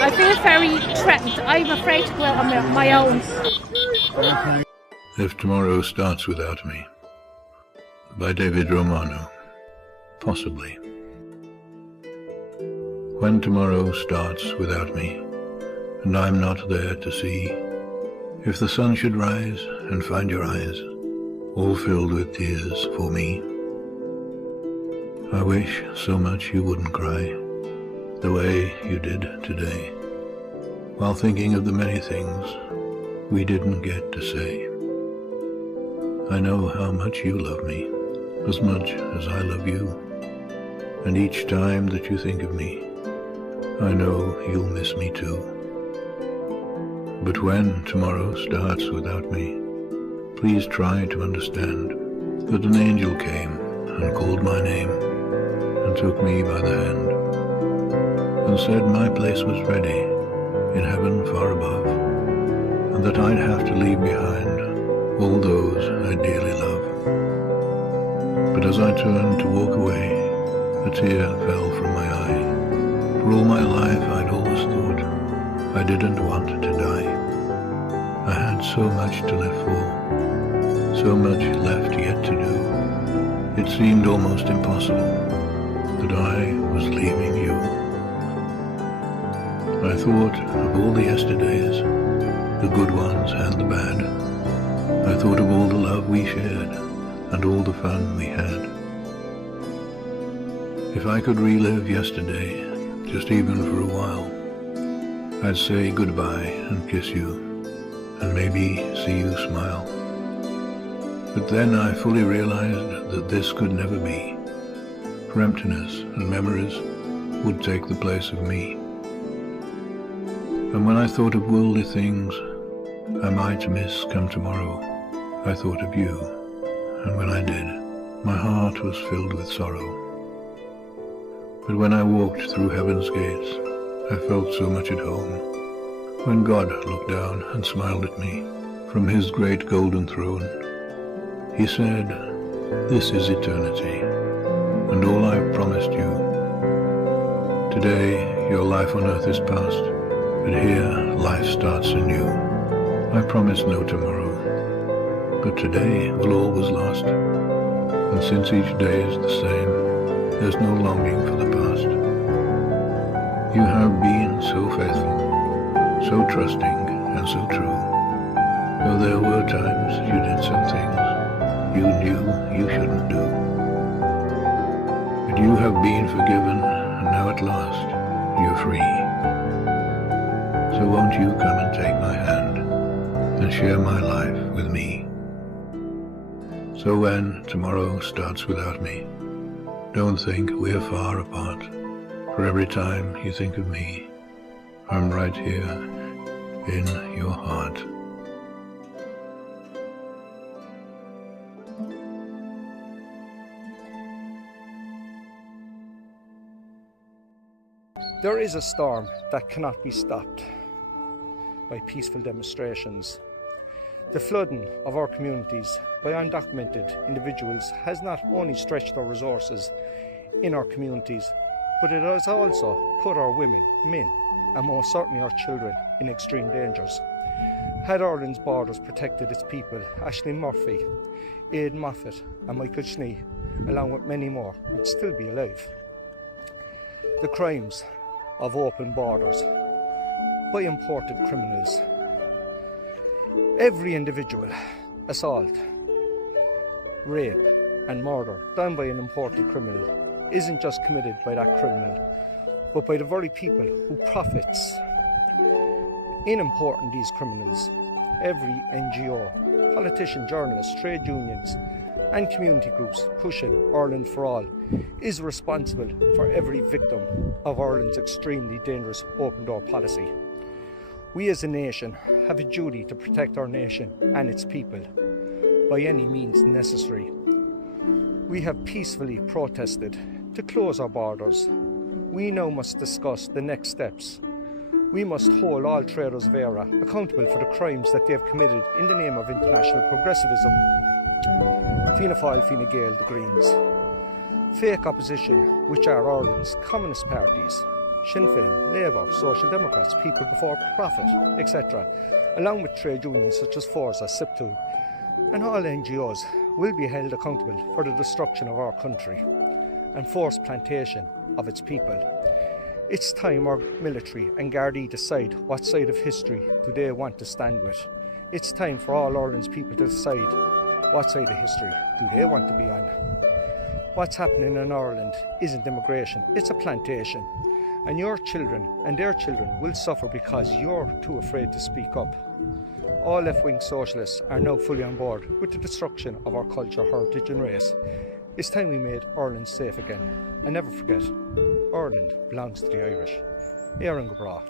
I feel very threatened. I'm afraid to go out on my own. If Tomorrow Starts Without Me, by David Romano. Possibly. When tomorrow starts without me, and I'm not there to see, if the sun should rise and find your eyes all filled with tears for me, I wish so much you wouldn't cry the way you did today, while thinking of the many things we didn't get to say. I know how much you love me, as much as I love you, and each time that you think of me, I know you'll miss me too. But when tomorrow starts without me, please try to understand that an angel came and called my name and took me by the hand and said my place was ready in heaven far above, and that I'd have to leave behind all those I dearly love. But as I turned to walk away, a tear fell from my eye. For all my life I'd always thought I didn't want to die. I had so much to live for, so much left yet to do. It seemed almost impossible that I was leaving you. I thought of all the yesterdays, the good ones and the bad. I thought of all the love we shared and all the fun we had. If I could relive yesterday, just even for a while, I'd say goodbye and kiss you, and maybe see you smile. But then I fully realized that this could never be, for emptiness and memories would take the place of me. And when I thought of worldly things I might miss come tomorrow, I thought of you, and when I did, my heart was filled with sorrow. But when I walked through heaven's gates, I felt so much at home. When God looked down and smiled at me from his great golden throne, he said, "This is eternity, and all I've promised you. Today your life on earth is past, but here life starts anew. I promise no tomorrow, but today will always last. And since each day is the same, there's no longing for the past. You have been so faithful, so trusting and so true, though there were times you did some things you knew you shouldn't do. But you have been forgiven, and now at last you're free. So won't you come and take my hand and share my life with me? So when tomorrow starts without me, don't think we're far apart, for every time you think of me, I'm right here in your heart." There is a storm that cannot be stopped by peaceful demonstrations. The flooding of our communities by undocumented individuals has not only stretched our resources in our communities, but it has also put our women, men, and most certainly our children in extreme dangers. Had Ireland's borders protected its people, Aisling Murphy, Aidan Moffat and Michael Schnee, along with many more, would still be alive. The crimes of open borders by imported criminals. Every individual assault, rape and murder done by an imported criminal isn't just committed by that criminal, but by the very people who profits in importing these criminals. Every NGO, politician, journalist, trade unions and community groups pushing Ireland for all is responsible for every victim of Ireland's extremely dangerous open door policy. We as a nation have a duty to protect our nation and its people by any means necessary. We have peacefully protested to close our borders. We now must discuss the next steps. We must hold all traders of Éire accountable for the crimes that they have committed in the name of international progressivism. Fianna Fáil, Fine Gael, the Greens. Fake opposition, which are Ireland's communist parties, Sinn Féin, Labour, Social Democrats, People Before Profit, etc., along with trade unions such as Forza, SIP2, and all NGOs, will be held accountable for the destruction of our country and forced plantation of its people. It's time our military and Gardaí decide what side of history do they want to stand with. It's time for all Ireland's people to decide what side of history do they want to be on. What's happening in Ireland isn't immigration, it's a plantation. And your children and their children will suffer because you're too afraid to speak up. All left-wing socialists are now fully on board with the destruction of our culture, heritage and race. It's time we made Ireland safe again. And never forget, Ireland belongs to the Irish. Éire.